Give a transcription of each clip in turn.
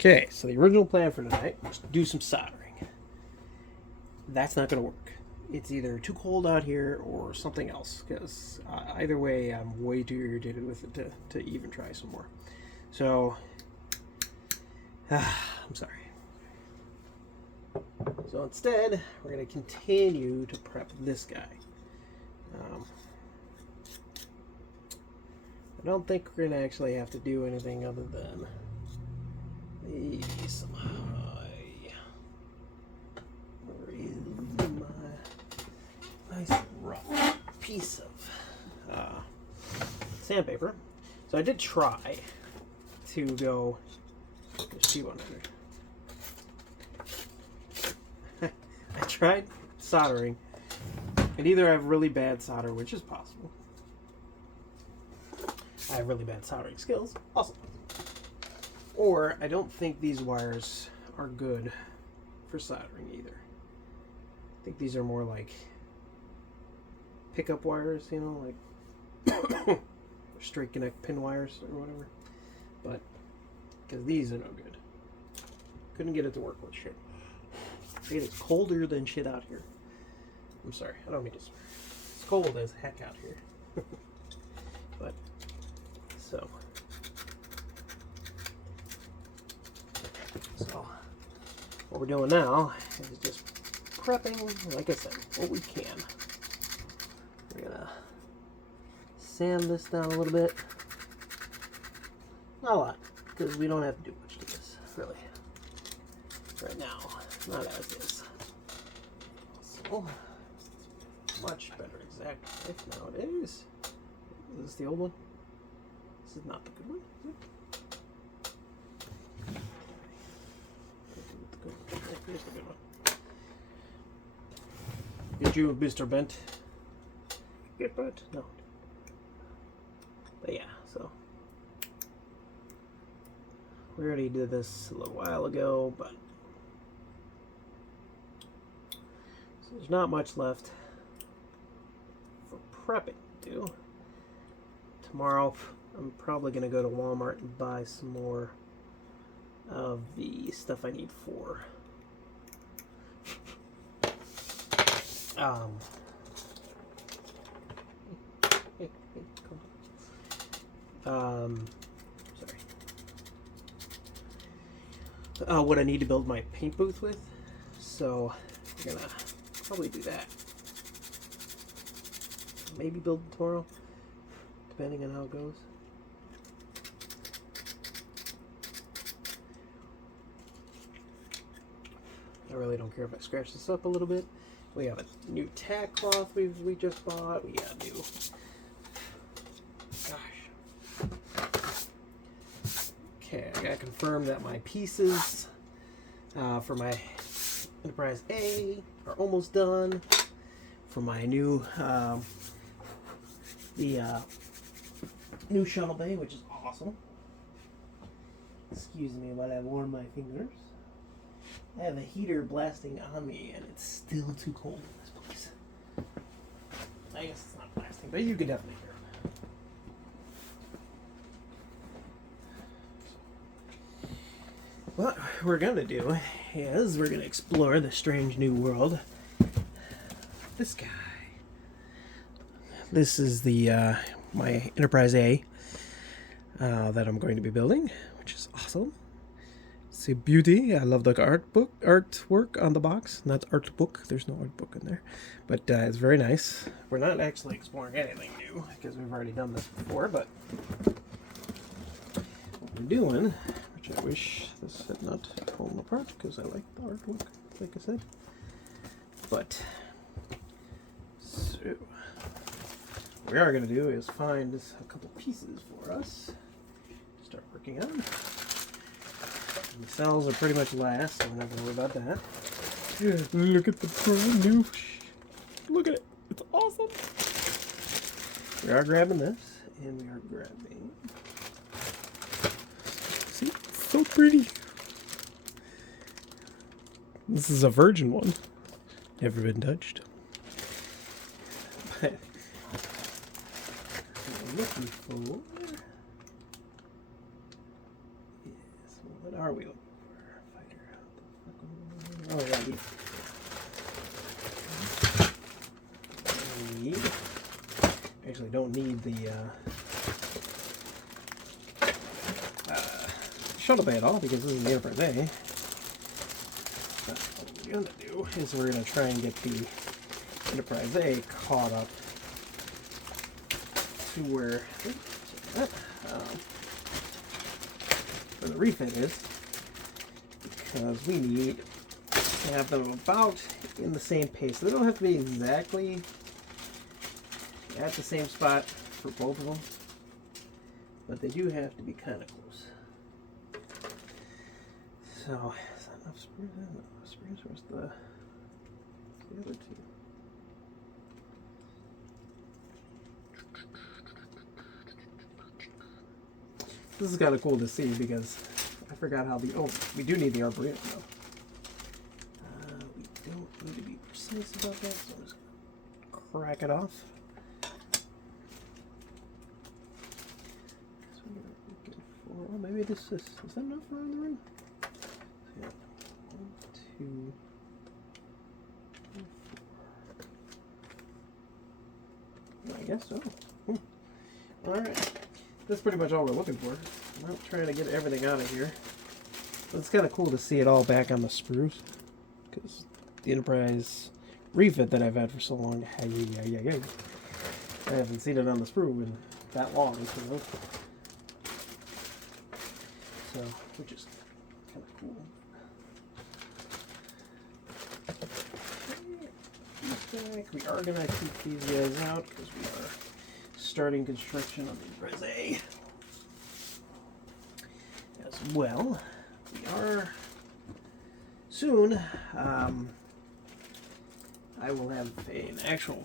Okay, so the original plan for tonight was to do some soldering. That's not going to work. It's either too cold out here or something else, because either way, I'm way too irritated with it to even try some more. So, I'm sorry. So instead, we're going to continue to prep this guy. I don't think we're going to actually have to do anything other than maybe some high. Where is my nice rough piece of sandpaper? So I did try to go T100. I tried soldering, and either I have really bad solder, which is possible. I have really bad soldering skills, also. Or I don't think these wires are good for soldering either. I think these are more like pickup wires, you know, like straight connect pin wires or whatever. But because these are no good. Couldn't get it to work with shit. It is colder than shit out here. I'm sorry, I don't mean to swear. It's cold as heck out here. But so what we're doing now is just prepping, like I said, what we can. We're gonna sand this down a little bit. Not a lot, because we don't have to do much to this, really. Right now, not as is. So, much better exact life nowadays. Is this the old one? This is not the good one, is it? Here's the good one. Did you, Mr. Bent? Get bent? No. But yeah, so. We already did this a little while ago, but. So there's not much left for prepping to do. Tomorrow, I'm probably going to go to Walmart and buy some more of the stuff I need for what I need to build my paint booth with. So we're gonna probably do that. Maybe build it tomorrow, depending on how it goes. I really don't care if I scratch this up a little bit. We have a new tack cloth we just bought. We got new. Gosh. Okay, I gotta confirm that my pieces for my Enterprise A are almost done. For my new new shuttle bay, which is awesome. Excuse me while I warm my fingers. I have a heater blasting on me, and it's still too cold in this place. I guess it's not blasting, but you can definitely hear it. What we're gonna do is we're gonna explore the strange new world. This guy. This is the my Enterprise A that I'm going to be building, which is awesome. It's a beauty. I love the artwork on the box. Not art book. There's no art book in there, but it's very nice. We're not actually exploring anything new because we've already done this before. But what we're doing, which I wish this had not fallen apart because I like the artwork, like I said. But so what we are going to do is find a couple pieces for us to start working on. The cells are pretty much last, so we're not going to worry about that. Look at the brand new. Look at it. It's awesome. We are grabbing this, and we are grabbing. See? It's so pretty. This is a virgin one. Never been touched. But I'm looking for. Yes, what are we looking Oh yeah, we actually don't need the shuttle bay at all because this is the Enterprise A. But what we're going to do is we're going to try and get the Enterprise A caught up to where the refit is, because we need to have them about in the same pace. They don't have to be exactly at the same spot for both of them, but they do have to be kind of close. So, is that enough sprues? Enough sprues? Where's the other two? This is kind of cool to see because I forgot how the... Oh, we do need the Arboretum though. We don't need to be precise about that, so I'm just going to crack it off. So we're looking for... Oh, maybe this is that enough around the rim? So yeah, 1, 2, 3, 4. I guess so. Alright. That's pretty much all we're looking for. I'm trying to get everything out of here. But it's kind of cool to see it all back on the sprues, because the Enterprise refit that I've had for so long, I haven't seen it on the sprue in that long, so which is kind of cool. We are going to keep these guys out because we are starting construction on the Enterprise A as well. We are soon. I will have an actual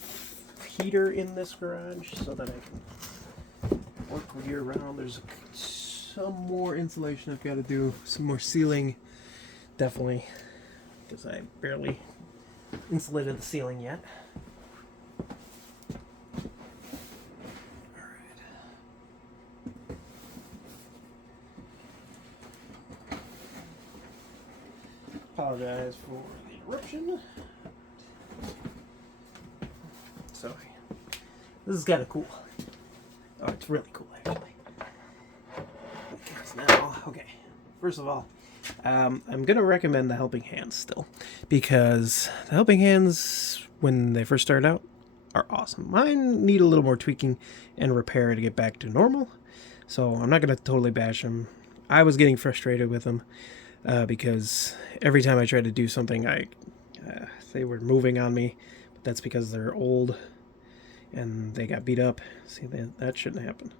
heater in this garage so that I can work year round. There's some more insulation I've got to do, some more sealing, definitely, because I barely insulated the ceiling yet. Apologize for the interruption. So, this is kind of cool. Oh, it's really cool, actually. Because now, okay, first of all, I'm going to recommend the Helping Hands still, because the Helping Hands, when they first started out, are awesome. Mine need a little more tweaking and repair to get back to normal, so I'm not going to totally bash them. I was getting frustrated with them. Because every time I tried to do something, they were moving on me. But that's because they're old and they got beat up. See, that shouldn't happen.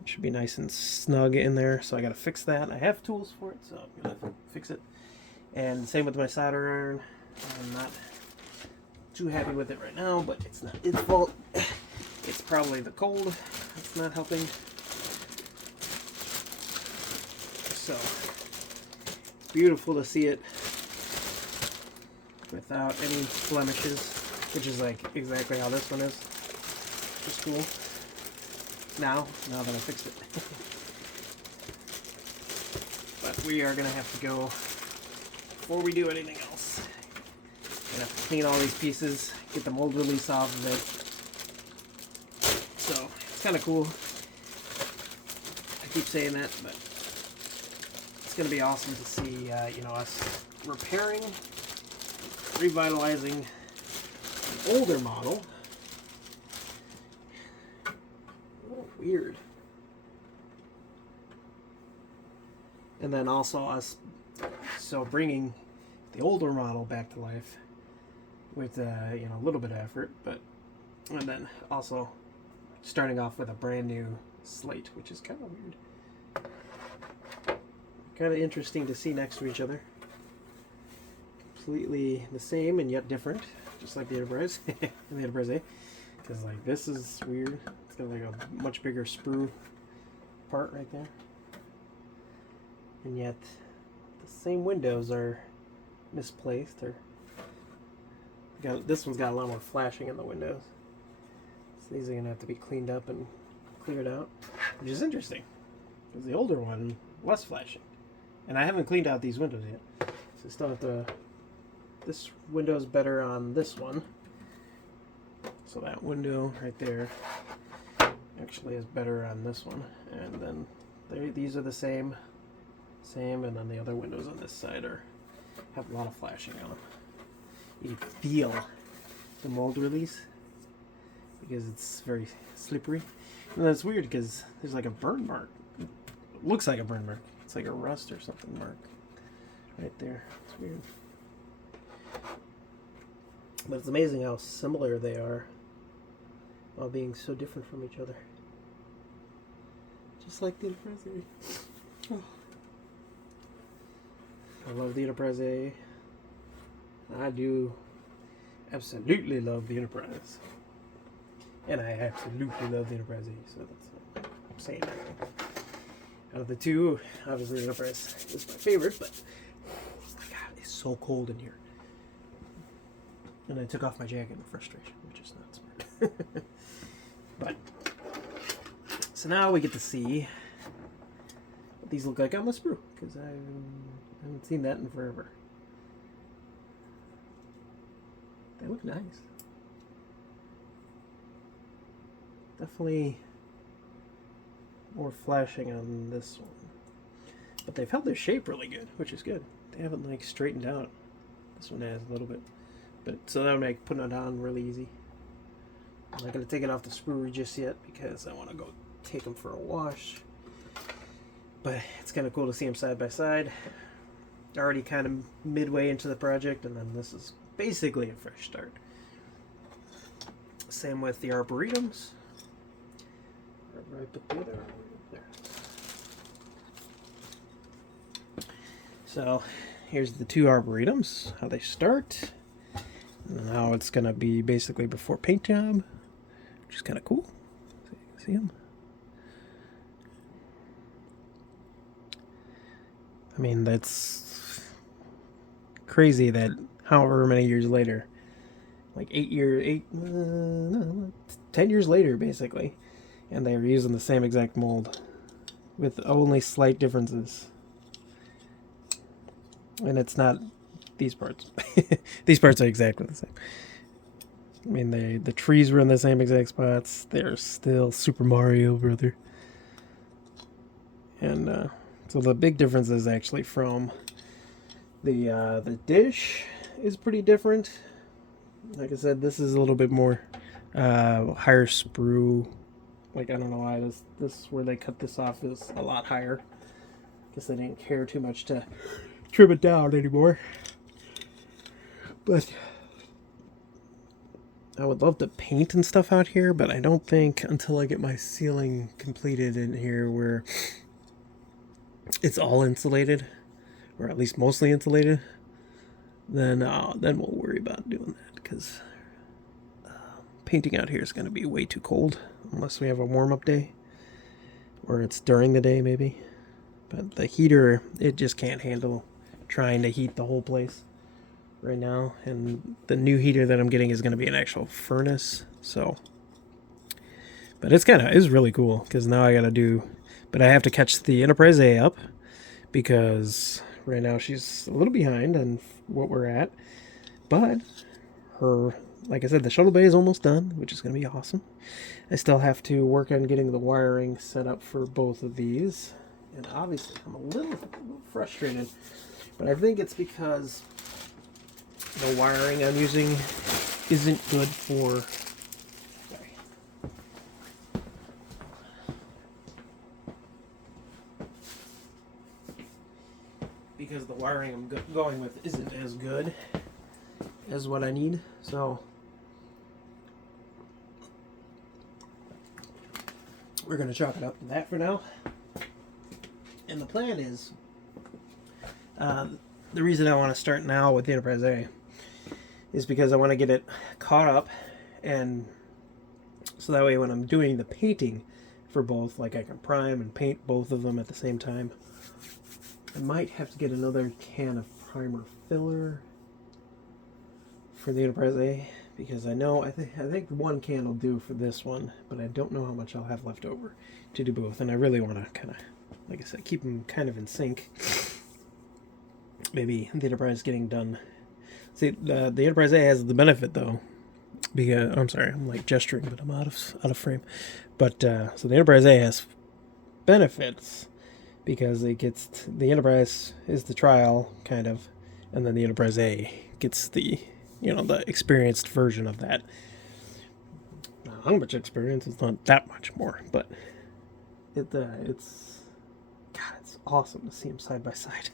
It should be nice and snug in there. So I got to fix that. I have tools for it, so I'm going to fix it. And same with my solder iron. I'm not too happy with it right now, but it's not its fault. It's probably the cold that's not helping. So... beautiful to see it without any blemishes, which is like exactly how this one is. Just cool. Now that I fixed it. But we are gonna have to go, before we do anything else, gonna have to clean all these pieces, get the mold release off of it. So it's kind of cool. I keep saying that, but it's going to be awesome to see, us repairing, revitalizing an older model. Oh, weird. And then also us, bringing the older model back to life with, a little bit of effort, and then also starting off with a brand new slate, which is kind of weird. Kind of interesting to see next to each other. Completely the same and yet different, just like the Enterprise and the Enterprise A. Because like this is weird. It's got like a much bigger sprue part right there, and yet the same windows are misplaced. Or this one's got a lot more flashing in the windows, so these are gonna have to be cleaned up and cleared out, which is interesting because the older one less flashing. And I haven't cleaned out these windows yet, so I still have to this window is better on this one. So that window right there actually is better on this one. And then these are the same, and then the other windows on this side have a lot of flashing on them. You can feel the mold release because it's very slippery. And that's weird because there's like a burn mark. It looks like a burn mark. It's like a rust or something mark right there. It's weird. But it's amazing how similar they are while being so different from each other. Just like the Enterprise. Oh. I love the Enterprise. I do absolutely love the Enterprise. And I absolutely love the Enterprise. So that's I'm saying anything. Out of the two, obviously the Enterprise is my favorite, but oh my god, it's so cold in here. And I took off my jacket in frustration, which is not smart. But so now we get to see what these look like on the sprue, because I haven't seen that in forever. They look nice. Definitely more flashing on this one. But they've held their shape really good, which is good. They haven't like straightened out. This one has a little bit. But so that'll make putting it on really easy. I'm not going to take it off the sprue just yet because I want to go take them for a wash. But it's kind of cool to see them side by side. Already kind of midway into the project, and then this is basically a fresh start. Same with the arboretums. Where I put the other arboretum there. So here's the two arboretums, how they start. Now it's going to be basically before paint job, which is kind of cool. So you can see them. I mean, that's crazy that however many years later, like 10 years later basically, and they were using the same exact mold with only slight differences. And it's not these parts. These parts are exactly the same. I mean, the trees were in the same exact spots. They're still Super Mario, brother. And so the big difference is actually from the dish is pretty different. Like I said, this is a little bit more higher sprue. Like, I don't know why this where they cut this off is a lot higher. Guess they didn't care too much to trim it down anymore. But I would love to paint and stuff out here, but I don't think until I get my ceiling completed in here where it's all insulated, or at least mostly insulated, then we'll worry about doing that, because painting out here is going to be way too cold unless we have a warm-up day, or it's during the day maybe. But the heater, it just can't handle trying to heat the whole place right now, and the new heater that I'm getting is going to be an actual furnace. So, but it's really cool, because now I got to do, but I have to catch the Enterprise A up, because right now she's a little behind on what we're at. But her, like I said, the shuttle bay is almost done, which is going to be awesome. I still have to work on getting the wiring set up for both of these, and obviously I'm a little frustrated, but I think it's because the wiring I'm using isn't good for, sorry, because the wiring I'm going with isn't as good as what I need. So we're going to chalk it up to that for now. And the plan is, the reason I want to start now with the Enterprise A is because I want to get it caught up, and so that way when I'm doing the painting for both, like I can prime and paint both of them at the same time. I might have to get another can of primer filler for the Enterprise A, because I think one can will do for this one, but I don't know how much I'll have left over to do both, and I really want to kind of, like I said, keep them kind of in sync. Maybe the Enterprise getting done See, the Enterprise A has the benefit though, because I'm sorry, I'm like gesturing, but I'm out of frame. But so the Enterprise A has benefits because it gets the Enterprise is the trial kind of, and then the Enterprise A gets the the experienced version of that. Not how much experience? It's not that much more, but it's awesome to see them side by side.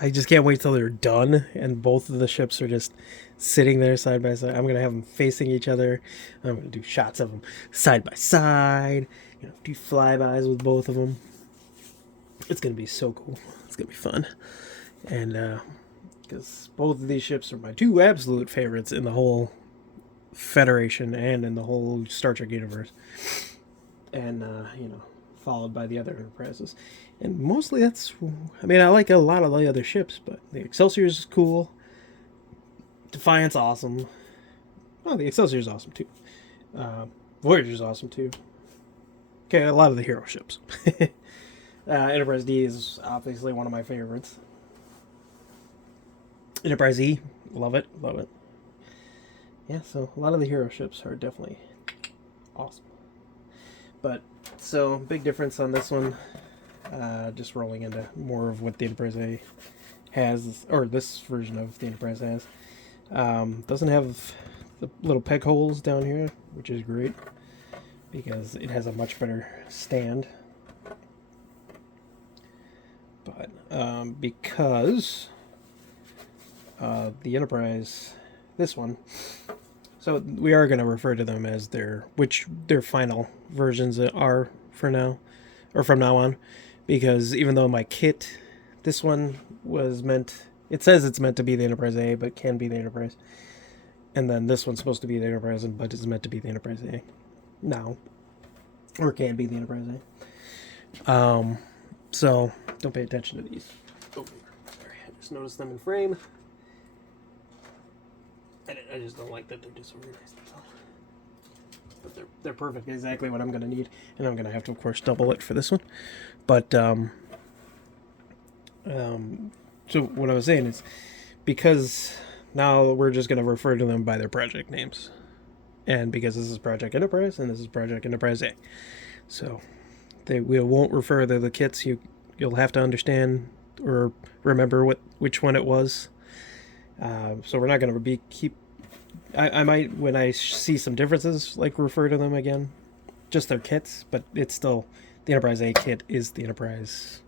I just can't wait till they're done and both of the ships are just sitting there side by side. I'm gonna have them facing each other. I'm gonna do shots of them side by side. Do flybys with both of them. It's gonna be so cool. It's gonna be fun, and because both of these ships are my two absolute favorites in the whole Federation and in the whole Star Trek universe, and followed by the other Enterprises. And mostly that's, I like a lot of the other ships, but the Excelsior is cool. Defiance, awesome. Oh, the Excelsior is awesome too. Voyager is awesome too. Okay, a lot of the hero ships. Enterprise D is obviously one of my favorites. Enterprise E, love it. Yeah, so a lot of the hero ships are definitely awesome. But, so, big difference on this one. Just rolling into more of what the Enterprise A has, or this version of the Enterprise has. Doesn't have the little peg holes down here, which is great, because it has a much better stand. But, because the Enterprise, this one, so we are going to refer to them as their final versions are for now, or from now on, because even though my kit, this one was meant, it says it's meant to be the Enterprise A, but can be the Enterprise, and then this one's supposed to be the Enterprise, but it's meant to be the Enterprise A now, or can be the Enterprise A. So don't pay attention to these. Oh, sorry, I just noticed them in frame. I just don't like that they're disorganized. That's all. But they're perfect, exactly what I'm going to need, and I'm going to have to, of course, double it for this one. But so what I was saying is, because now we're just going to refer to them by their project names, and because this is Project Enterprise and this is Project Enterprise A, so we won't refer to the kits. You'll have to understand or remember which one it was. So we're not going to keep. I might, when I see some differences, refer to them again, just their kits. But it's still the Enterprise A kit is the Enterprise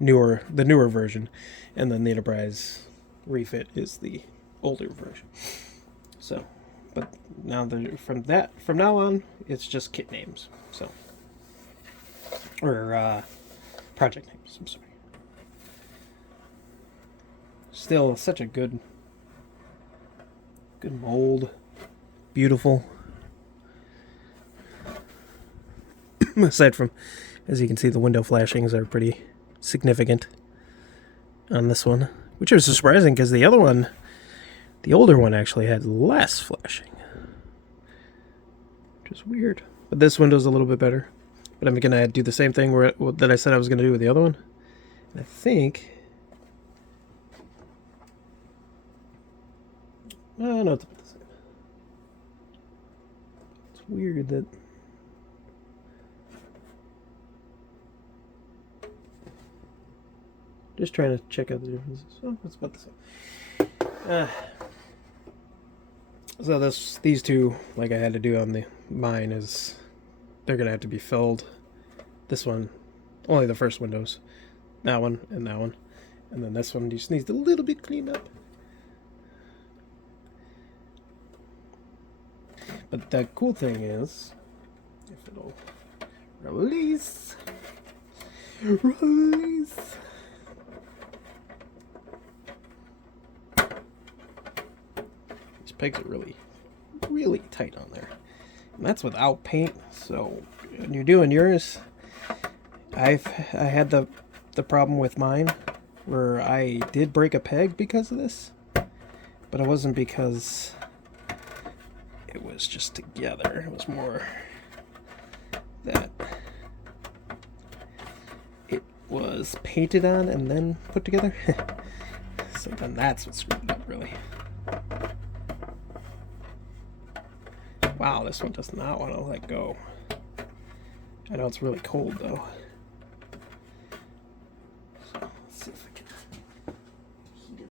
newer version, and then the Enterprise refit is the older version. So, but now from now on, it's just kit names. So, or project names. I'm sorry. Still such a good mold, beautiful. Aside from, as you can see, the window flashings are pretty significant on this one, which was surprising because the other one, the older one, actually had less flashing, which is weird. But this window's a little bit better. But I'm gonna do the same thing that I said I was gonna do with the other one. And I think. No, it's about the same. It's weird that. Just trying to check out the differences. Oh, it's about the same. So these two, like I had to do on mine, is they're gonna have to be filled. This one, only the first windows. That one and that one, and then this one just needs a little bit cleaned up. But the cool thing is, if it'll release. These pegs are really, really tight on there. And that's without paint, so when you're doing yours, I had the problem with mine where I did break a peg because of this, but it wasn't because it was just together. It was more that it was painted on and then put together. So then that's what screwed it up, really. Wow, this one does not want to let go. I know it's really cold, though. So let's see if I can heat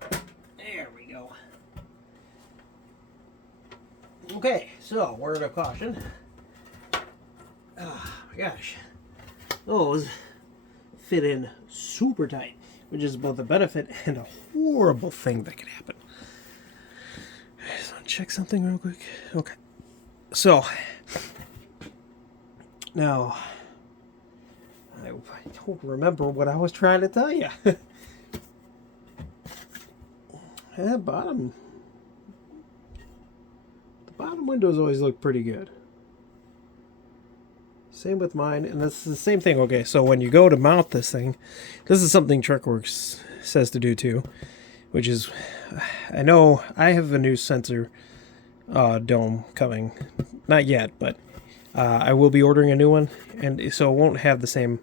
it. There we go. Okay, so word of caution. Oh my gosh. Those fit in super tight, which is both a benefit and a horrible thing that could happen. I just want to check something real quick. Okay. So, now, I don't remember what I was trying to tell you. The bottom windows always look pretty good. Same with mine, and this is the same thing. Okay, so when you go to mount this thing, this is something TrekWorks says to do too, which is, I know I have a new sensor dome coming, not yet, but I will be ordering a new one, and so it won't have the same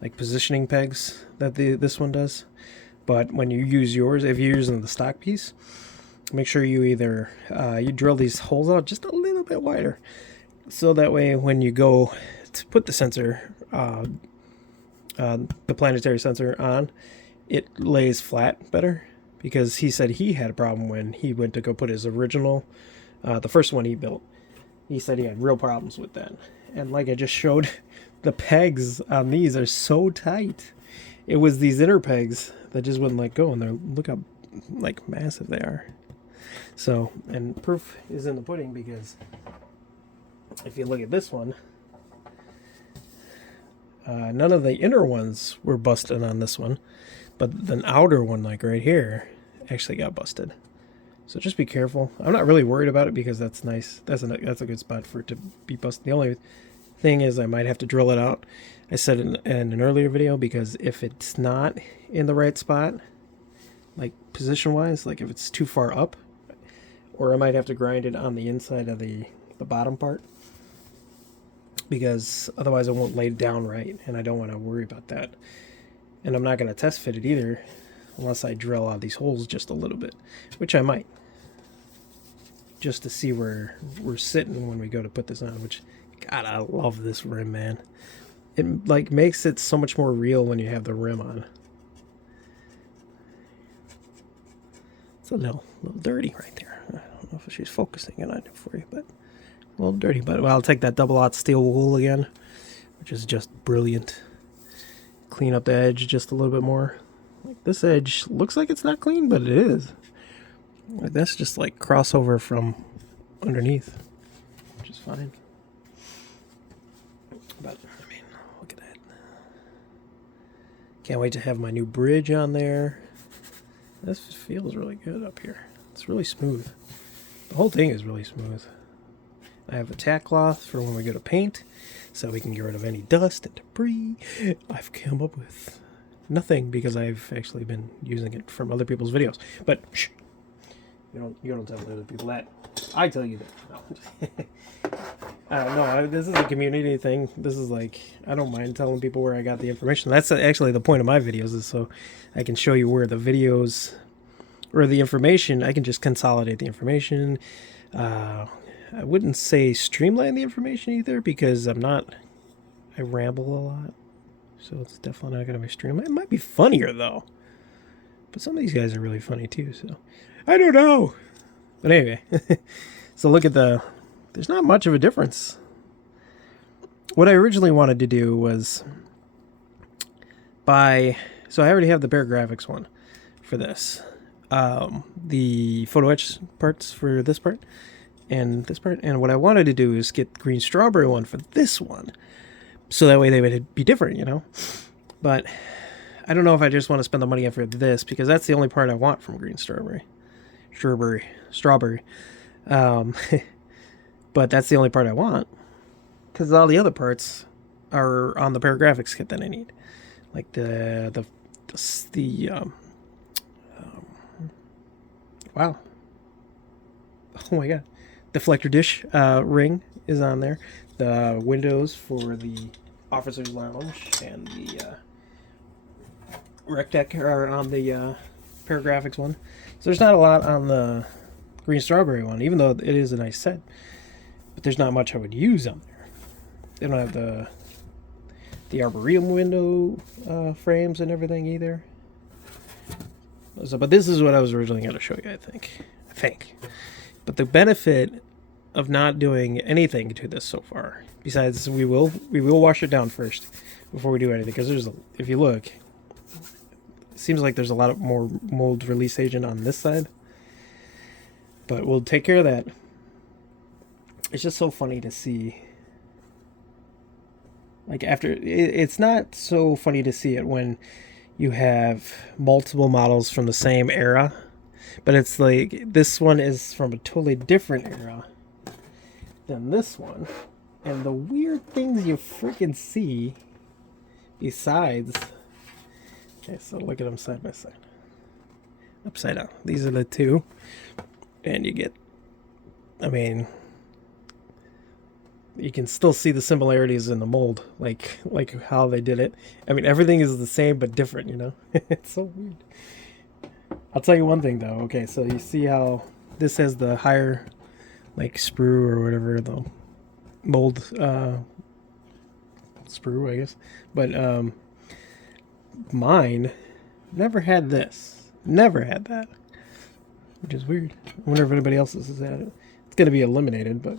like positioning pegs that this one does. But when you use yours, if you're using the stock piece, make sure you either you drill these holes out just a little bit wider, so that way when you go to put the sensor, the planetary sensor on, it lays flat better. Because he said he had a problem when he went to go put his original, the first one he built. He said he had real problems with that. And like I just showed, the pegs on these are so tight. It was these inner pegs that just wouldn't let go, and they're, look how like massive they are. So, and proof is in the pudding, because if you look at this one, none of the inner ones were busted on this one, but the outer one, like right here, actually got busted. So just be careful. I'm not really worried about it because that's nice. That's a good spot for it to be busted. The only thing is I might have to drill it out. I said in an earlier video, because if it's not in the right spot, like position-wise, like if it's too far up, or I might have to grind it on the inside of the bottom part, because otherwise it won't lay down right, and I don't want to worry about that. And I'm not going to test fit it either unless I drill out these holes just a little bit, which I might, just to see where we're sitting when we go to put this on. Which, God, I love this rim, man. It like makes it so much more real when you have the rim on. It's a little dirty right there. I don't know if she's focusing it on it for you, but a little dirty. But well, I'll take that double-aught steel wool again, which is just brilliant. Clean up the edge just a little bit more. Like this edge looks like it's not clean, but it is. Like that's just like crossover from underneath, which is fine. But I mean, look at that. Can't wait to have my new bridge on there. This feels really good up here. It's really smooth. The whole thing is really smooth. I have a tack cloth for when we go to paint, so we can get rid of any dust and debris. I've come up with nothing because I've actually been using it from other people's videos. But shh, you don't tell other people that. I tell you that. No. No, this is a community thing. This is like, I don't mind telling people where I got the information. That's actually the point of my videos, is so I can show you where the videos or the information, I can just consolidate the information. I wouldn't say streamline the information either, because I ramble a lot. So it's definitely not going to be streamlined. It might be funnier though. But some of these guys are really funny too, so I don't know. But anyway, so look at there's not much of a difference. What I originally wanted to do was so I already have the Bear Graphics one for this. The photo etch parts for this part and this part. And what I wanted to do is get the Green Strawberry one for this one, so that way they would be different, you know? But I don't know if I just want to spend the money for this, because that's the only part I want from Green Strawberry. Strawberry. But that's the only part I want, because all the other parts are on the Bear Graphics kit that I need. Like wow. Oh my god. Deflector dish ring is on there. The windows for the Officer's Lounge and the Rec Deck are on the Paragraphics one. So there's not a lot on the Green Strawberry one, even though it is a nice set. But there's not much I would use on there. They don't have the Arboretum window frames and everything either. So, but this is what I was originally going to show you, I think. But the benefit of not doing anything to this so far, besides we will wash it down first before we do anything, because if you look, it seems like there's a lot of more mold release agent on this side. But we'll take care of that. It's just so funny to see. Like it's not so funny to see it when you have multiple models from the same era, but it's like this one is from a totally different era than this one. And the weird things you freaking see besides... Okay, so look at them side by side. Upside down. These are the two. And you get... I mean... You can still see the similarities in the mold, like how they did it. I mean, everything is the same but different, you know? It's so weird. I'll tell you one thing, though. Okay, so you see how this has the higher, like, sprue or whatever, the mold sprue, I guess. But mine never had this. Never had that. Which is weird. I wonder if anybody else's has had it. It's going to be eliminated, but...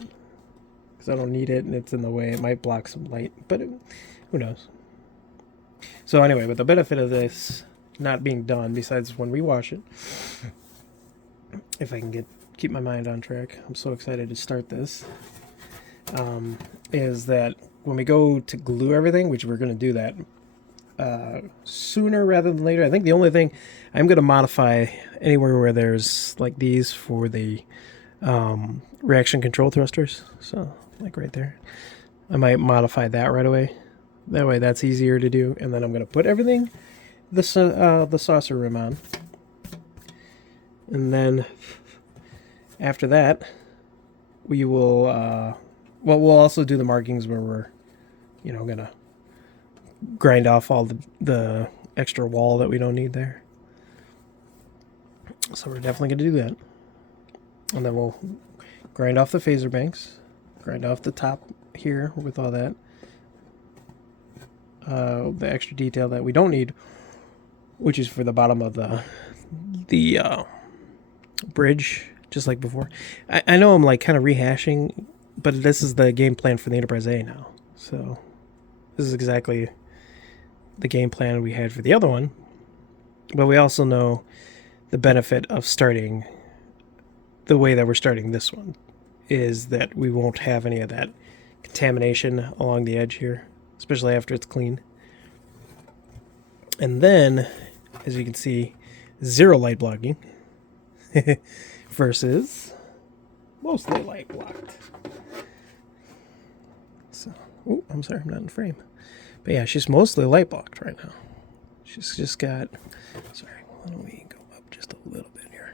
because I don't need it and it's in the way. It might block some light, but who knows. So anyway, but the benefit of this not being done, besides when we wash it, if I can keep my mind on track, I'm so excited to start this, is that when we go to glue everything, which we're going to do that sooner rather than later. I think the only thing I'm going to modify anywhere where there's like these for the reaction control thrusters, so like right there, I might modify that right away. That way that's easier to do. And then I'm going to put everything the saucer rim on, and then after that we will well, we'll also do the markings where we're, you know, gonna grind off all the extra wall that we don't need there. So we're definitely gonna do that. And then we'll grind off the phaser banks, grind off the top here with all that, the extra detail that we don't need, which is for the bottom of the bridge, just like before. I know I'm like kind of rehashing, but this is the game plan for the Enterprise A now. So this is exactly the game plan we had for the other one. But we also know the benefit of starting the way that we're starting this one is that we won't have any of that contamination along the edge here, especially after it's clean. And then, as you can see, 0 light blocking versus mostly light blocked. So, oh, I'm sorry, I'm not in frame. But yeah, she's mostly light blocked right now. She's just got, sorry, let me go up just a little bit here.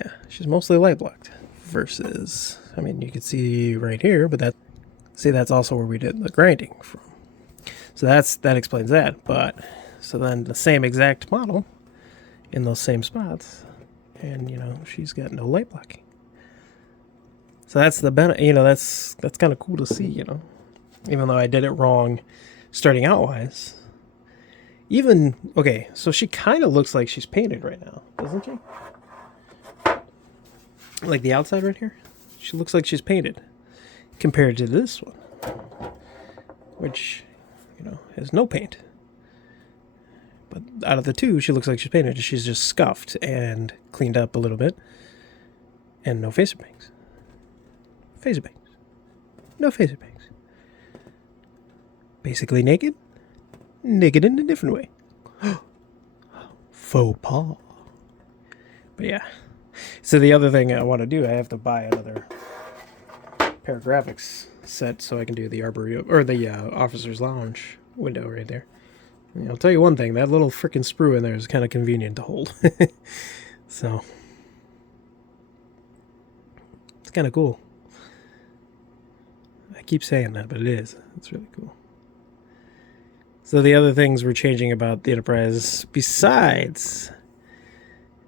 Yeah, she's mostly light blocked versus, I mean, you can see right here, but that's also where we did the grinding from. So that explains that. But so then the same exact model in those same spots, and you know, she's got no light blocking. So that's the benefit. You know, that's kind of cool to see. You know, even though I did it wrong starting out wise. Even okay, so she kind of looks like she's painted right now, doesn't she? Like the outside right here, she looks like she's painted compared to this one, which, you know, has no paint. But out of the two, she looks like she's painted. She's just scuffed and cleaned up a little bit, and no phaser banks. Phaser banks. No phaser banks. Basically naked. Naked in a different way. Faux pas. But yeah. So the other thing I want to do, I have to buy another Paragraphics set so I can do the Arboretum, or the Officer's Lounge window right there. And I'll tell you one thing, that little freaking sprue in there is kind of convenient to hold. So it's kind of cool. I keep saying that, but it is. It's really cool. So the other things we're changing about the Enterprise, besides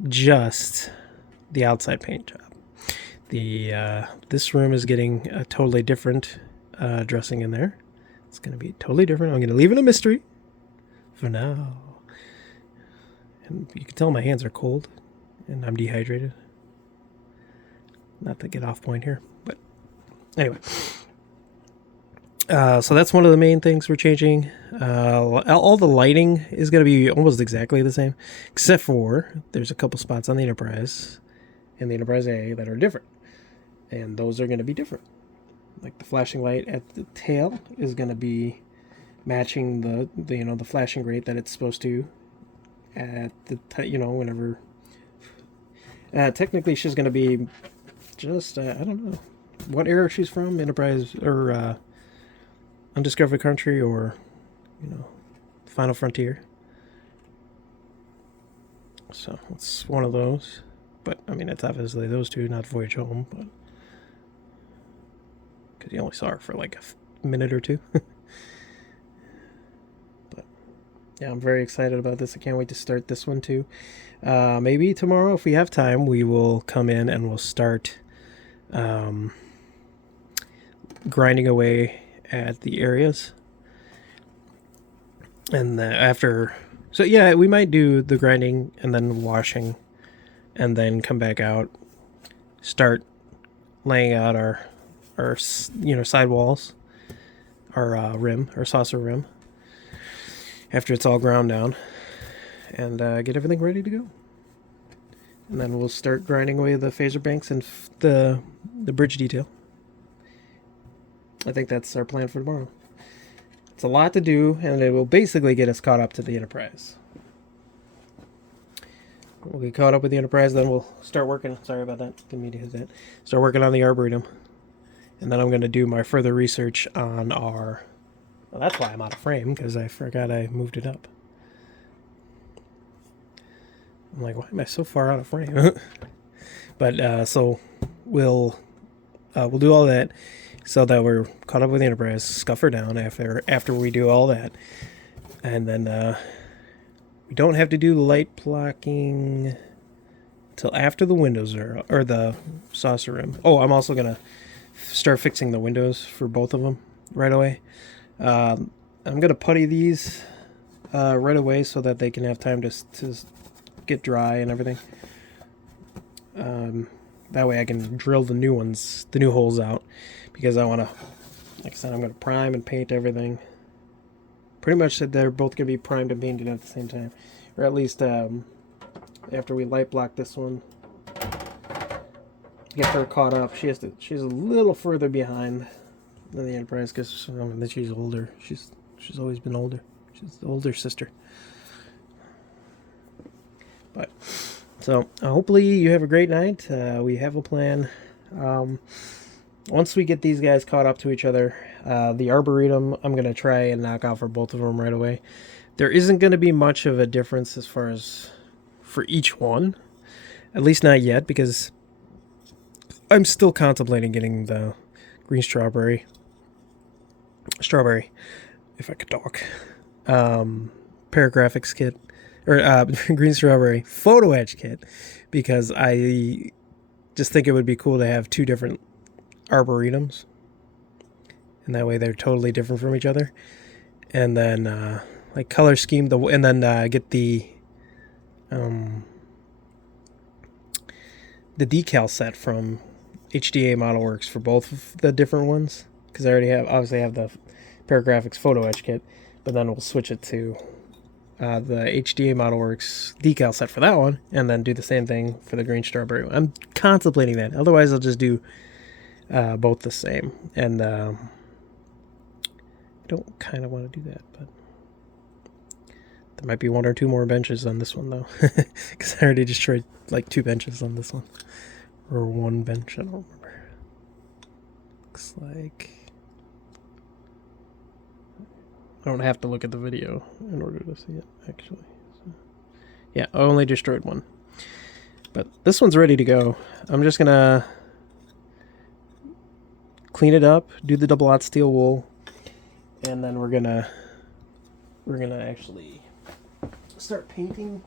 just the outside paint job, this room is getting a totally different dressing in there. It's going to be totally different. I'm going to leave it a mystery for now. And you can tell my hands are cold and I'm dehydrated. Not to get off point here, but anyway. So that's one of the main things we're changing. All the lighting is going to be almost exactly the same, except for there's a couple spots on the Enterprise and the Enterprise A that are different, and those are going to be different. Like the flashing light at the tail is going to be matching the flashing rate that it's supposed to at the whenever. Technically, she's going to be just I don't know what era she's from, Enterprise or Undiscovered Country, or Final Frontier. So it's one of those, but I mean it's obviously those two, not Voyage Home, but because you only saw her for like a minute or two. But yeah, I'm very excited about this. I can't wait to start this one too. Maybe tomorrow, if we have time, we will come in and we'll start grinding away at the areas. And so yeah, we might do the grinding and then washing and then come back out, start laying out our side walls, our rim, our saucer rim, after it's all ground down, and get everything ready to go. And then we'll start grinding away the phaser banks and the bridge detail. I think that's our plan for tomorrow. It's a lot to do, and it will basically get us caught up to the Enterprise. We'll get caught up with the Enterprise, then we'll start working. Sorry about that. Didn't mean to hit that. Start working on the Arboretum. And then I'm going to do my further research on our... Well, that's why I'm out of frame, because I forgot I moved it up. I'm like, why am I so far out of frame? But, so we'll do all that so that we're caught up with the Enterprise, scuff her down after we do all that. And then we don't have to do the light blocking till after the windows or the saucer rim. Oh, I'm also going to start fixing the windows for both of them right away. I'm going to putty these right away so that they can have time to get dry and everything. That way I can drill the new holes out, because I want to, like I said, I'm going to prime and paint everything. Pretty much said they're both going to be primed and painted at the same time, or at least after we light block this one, get her caught up. She's a little further behind than the Enterprise, because she's older. She's always been older. She's the older sister. But so hopefully you have a great night. We have a plan. Once we get these guys caught up to each other, the Arboretum I'm going to try and knock out for both of them right away. There isn't going to be much of a difference as far as for each one, at least not yet, because I'm still contemplating getting the green strawberry, if I could talk, paragraphics kit, or green strawberry photo etch kit, because I just think it would be cool to have two different Arboretums, and that way they're totally different from each other. And then like color scheme and then get the decal set from HDA Model Works for both of the different ones, because I already have the paragraphics photo etch kit, but then we'll switch it to the HDA Model Works decal set for that one, and then do the same thing for the green strawberry one. I'm contemplating that. Otherwise I'll just do both the same, and I don't kind of want to do that, but there might be one or two more benches on this one though, because I already destroyed like 2 benches on this one, or 1 bench, I don't remember. Looks like I don't have to look at the video in order to see it, actually. So, yeah, I only destroyed 1, but this one's ready to go. I'm just gonna clean it up, do the double aught steel wool, and then we're gonna we're gonna actually start painting.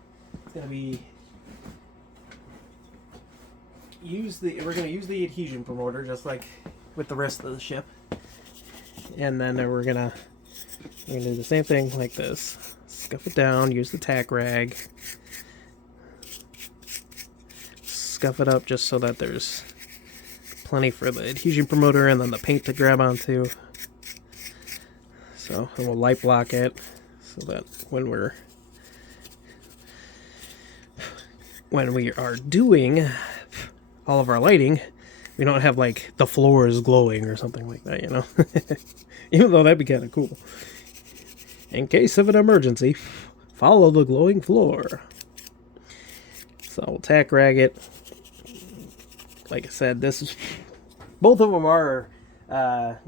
It's gonna be we're gonna use the adhesion promoter just like with the rest of the ship, and then we're gonna do the same thing like this. Scuff it down. Use the tack rag. Scuff it up just so that there's plenty for the adhesion promoter and then the paint to grab onto. So we'll light block it so that when we are doing all of our lighting, we don't have like the floor is glowing or something like that, you know. Even though that'd be kind of cool. In case of an emergency, follow the glowing floor. So we'll tack rag it. Like I said, both of them are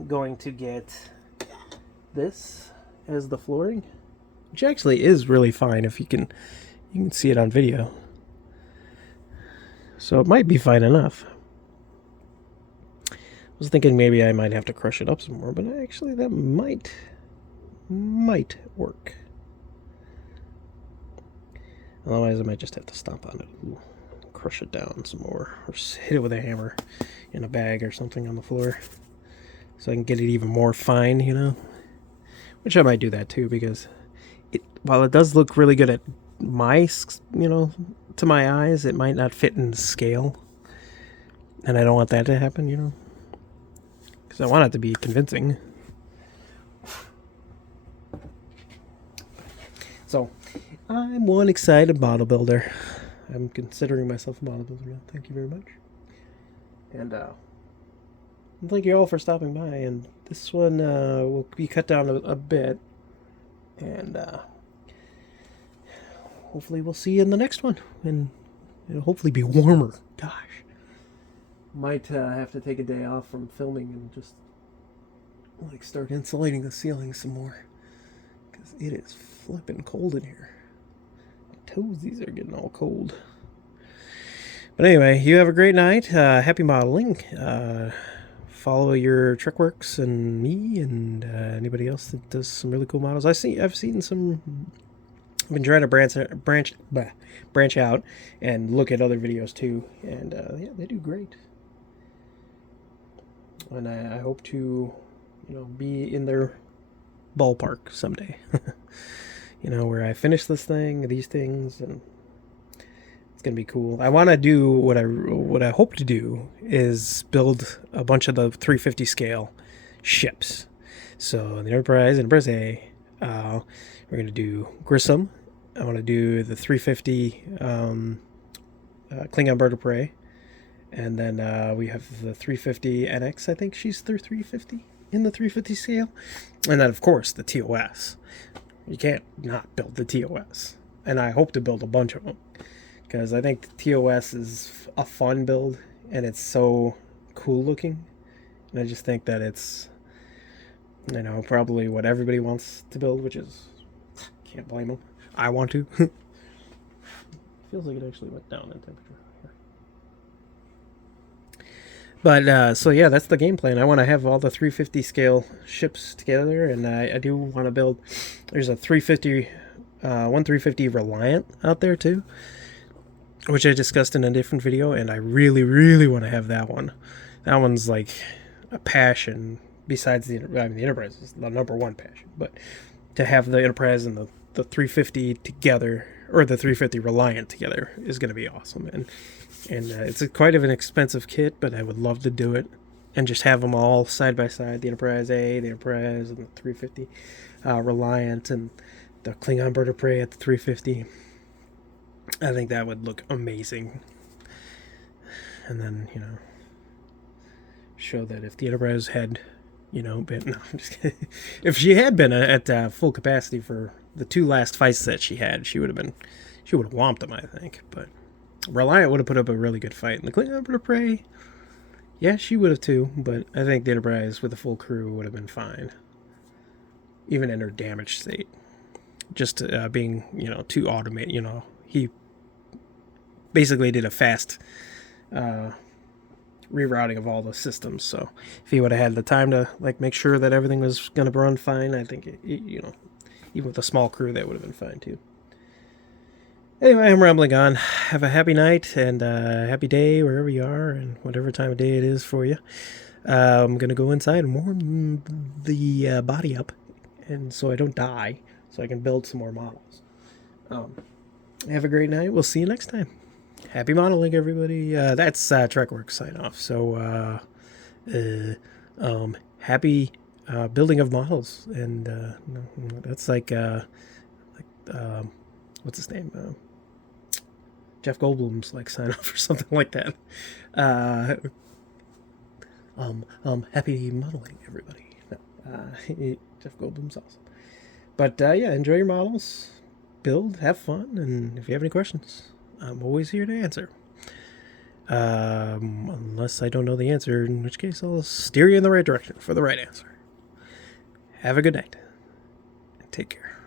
going to get this as the flooring, which actually is really fine if you can see it on video. So it might be fine enough. I was thinking maybe I might have to crush it up some more, but actually that might work. Otherwise I might just have to stomp on it. Ooh, crush it down some more, or hit it with a hammer in a bag or something on the floor so I can get it even more fine, you know. Which I might do that too, because while it does look really good at to my eyes, it might not fit in scale. And I don't want that to happen, you know. Because I want it to be convincing. So, I'm one excited model builder. I'm considering myself a model builder now. Thank you very much. And thank you all for stopping by. And this one will be cut down a bit. And hopefully we'll see you in the next one. And it'll hopefully be warmer. Gosh. Might have to take a day off from filming and just like start insulating the ceiling some more. Because it is flipping cold in here. My toesies are getting all cold. But anyway, you have a great night. Happy modeling. Follow your Trickworks and me and anybody else that does some really cool models. I've seen some. I've been trying to branch out and look at other videos too, and yeah, they do great. And I hope to, be in their ballpark someday. Where I finish these things, and it's gonna be cool. I want to do what I hope to do is build a bunch of the 350 scale ships. So the Enterprise A, we're gonna do Grissom. I want to do the 350 Klingon Bird of Prey, and then we have the 350 NX. I think she's through 350 in the 350 scale, and then of course the TOS. You can't not build the TOS, and I hope to build a bunch of them because I think the TOS is a fun build and it's so cool looking, and I just think that it's probably what everybody wants to build, which is can't blame them. I want to. Feels like it actually went down in temperature. But, so yeah, that's the game plan. I want to have all the 350 scale ships together, and I do want to build... There's a 350 Reliant out there, too, which I discussed in a different video, and I really, really want to have that one. That one's like a passion, besides the Enterprise is the number one passion, but to have the Enterprise and the 350 together, or the 350 Reliant together, is going to be awesome. And it's quite of an expensive kit, but I would love to do it and just have them all side by side, the Enterprise A, the Enterprise, and the 350 Reliant, and the Klingon Bird of Prey at the 350. I think that would look amazing. And then, show that if the Enterprise had, been... No, I'm just kidding. If she had been at full capacity for the two last fights that she had, she would have whomped them, I think. But Reliant would have put up a really good fight. And the Klingon Bird of Prey, yeah, she would have too, but I think the Enterprise with a full crew would have been fine. Even in her damaged state. Just being, too automated, he basically did a fast rerouting of all the systems, so if he would have had the time to make sure that everything was going to run fine, I think Even with a small crew, that would have been fine too. Anyway, I'm rambling on. Have a happy night and a happy day wherever you are and whatever time of day it is for you. I'm going to go inside and warm the body up and so I don't die, so I can build some more models. Have a great night. We'll see you next time. Happy modeling, everybody. That's Trekworks sign off. So, happy building of models, and that's like what's his name? Jeff Goldblum's like sign off or something like that. Happy modeling, everybody. No, Jeff Goldblum's awesome. But yeah, enjoy your models, build, have fun, and if you have any questions, I'm always here to answer. Unless I don't know the answer, in which case I'll steer you in the right direction for the right answer. Have a good night. Take care.